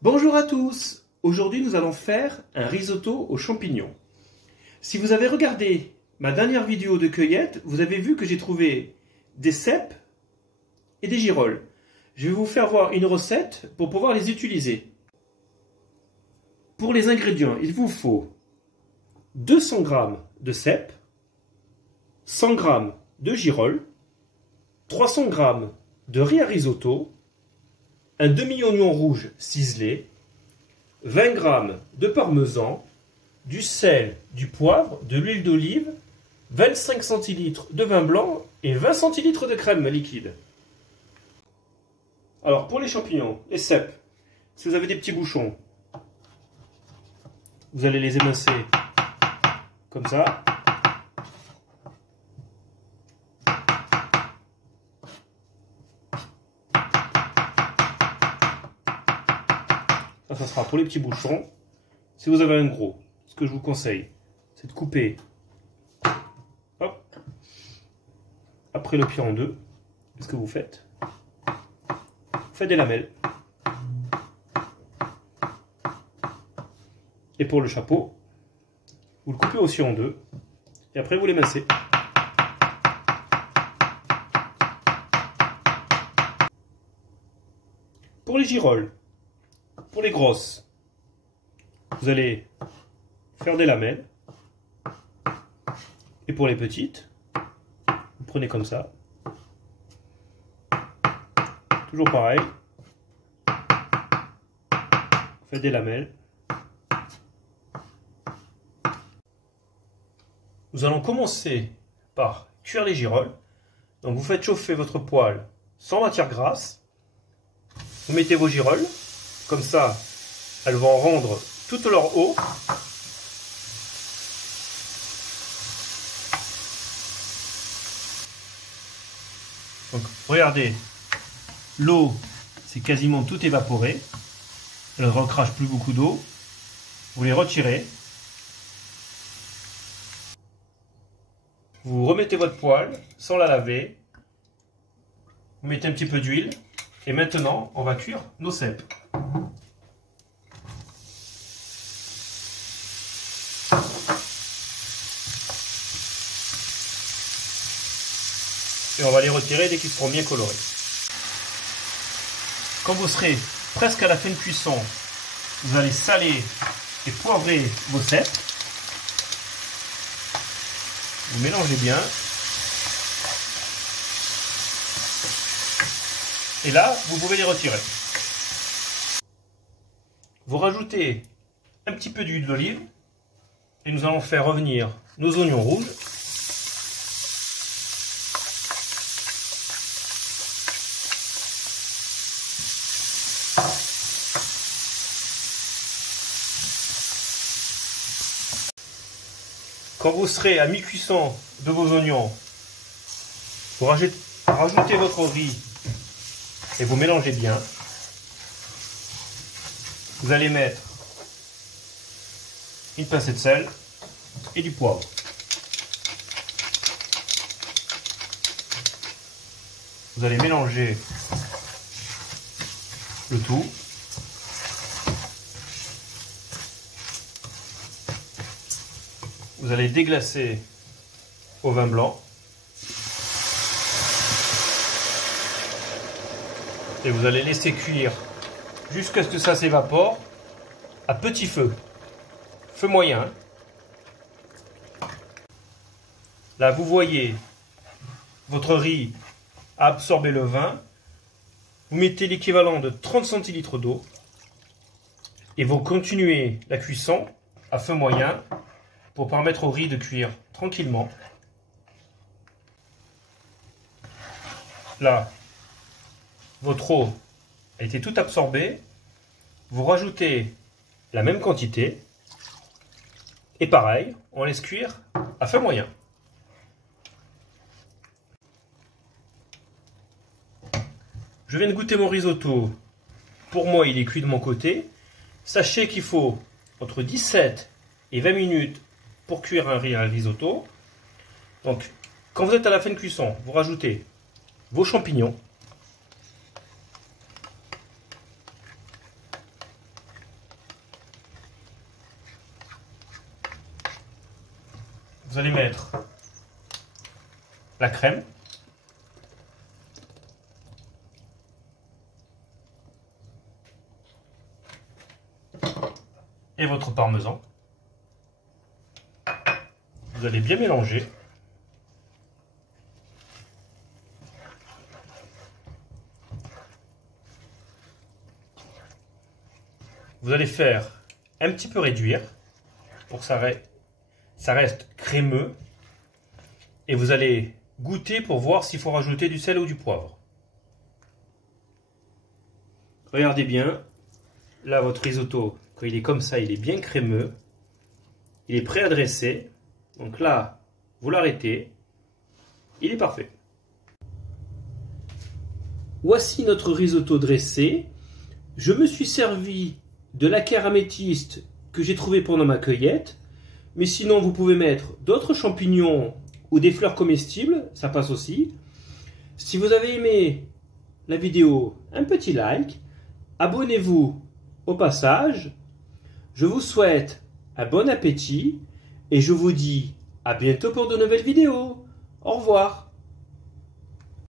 Bonjour à tous! Aujourd'hui nous allons faire un risotto aux champignons. Si vous avez regardé ma dernière vidéo de cueillette, vous avez vu que j'ai trouvé des cèpes et des girolles. Je vais vous faire voir une recette pour pouvoir les utiliser. Pour les ingrédients, il vous faut 200 g de cèpes, 100 g de girolles, 300 g de riz à risotto, un demi-oignon rouge ciselé, 20 g de parmesan, du sel, du poivre, de l'huile d'olive, 25 cl de vin blanc et 20 cl de crème liquide. Alors pour les champignons, les cèpes, si vous avez des petits bouchons, vous allez les émincer comme ça. Ça sera pour les petits bouchons. Si vous avez un gros, ce que je vous conseille, c'est de couper, hop, après le pied en deux. Ce que vous faites, vous faites des lamelles. Et pour le chapeau, vous le coupez aussi en deux. Et après vous l'émincez. Pour les girolles, pour les grosses, vous allez faire des lamelles. Et pour les petites, vous prenez comme ça. Toujours pareil. Faites des lamelles. Nous allons commencer par cuire les girolles. Donc vous faites chauffer votre poêle sans matière grasse. Vous mettez vos girolles. Comme ça, elles vont rendre toute leur eau. Donc regardez, l'eau c'est quasiment tout évaporé. Elle ne recrache plus beaucoup d'eau. Vous les retirez. Vous remettez votre poêle sans la laver. Vous mettez un petit peu d'huile. Et maintenant, on va cuire nos cèpes. Et on va les retirer dès qu'ils seront bien colorés. Quand vous serez presque à la fin de cuisson, vous allez saler et poivrer vos cèpes. Vous mélangez bien. Et là, vous pouvez les retirer. Vous rajoutez un petit peu d'huile d'olive et nous allons faire revenir nos oignons rouges. Quand vous serez à mi-cuisson de vos oignons, vous rajoutez votre riz et vous mélangez bien. Vous allez mettre une pincée de sel et du poivre. Vous allez mélanger le tout. Vous allez déglacer au vin blanc. Et vous allez laisser cuire jusqu'à ce que ça s'évapore à petit feu. Feu moyen. Là, vous voyez, votre riz a absorbé le vin. Vous mettez l'équivalent de 30 cl d'eau. Et vous continuez la cuisson à feu moyen pour permettre au riz de cuire tranquillement. Là, votre eau a été toute absorbée. Vous rajoutez la même quantité. Et pareil, on laisse cuire à feu moyen. Je viens de goûter mon risotto. Pour moi, il est cuit de mon côté. Sachez qu'il faut entre 17 et 20 minutes pour cuire un riz à risotto. Donc, quand vous êtes à la fin de cuisson, vous rajoutez vos champignons. la crème. Et votre parmesan. Vous allez bien mélanger. Vous allez faire un petit peu réduire pour que ça reste crémeux. Et vous allez goûter pour voir s'il faut rajouter du sel ou du poivre. Regardez bien. Là, votre risotto, quand il est comme ça, il est bien crémeux. Il est prêt à dresser. Donc là, vous l'arrêtez. Il est parfait. Voici notre risotto dressé. Je me suis servi de la laquer améthyste que j'ai trouvé pendant ma cueillette. Mais sinon, vous pouvez mettre d'autres champignons ou des fleurs comestibles. Ça passe aussi. Si vous avez aimé la vidéo, un petit like. Abonnez-vous au passage. Je vous souhaite un bon appétit et je vous dis à bientôt pour de nouvelles vidéos. Au revoir.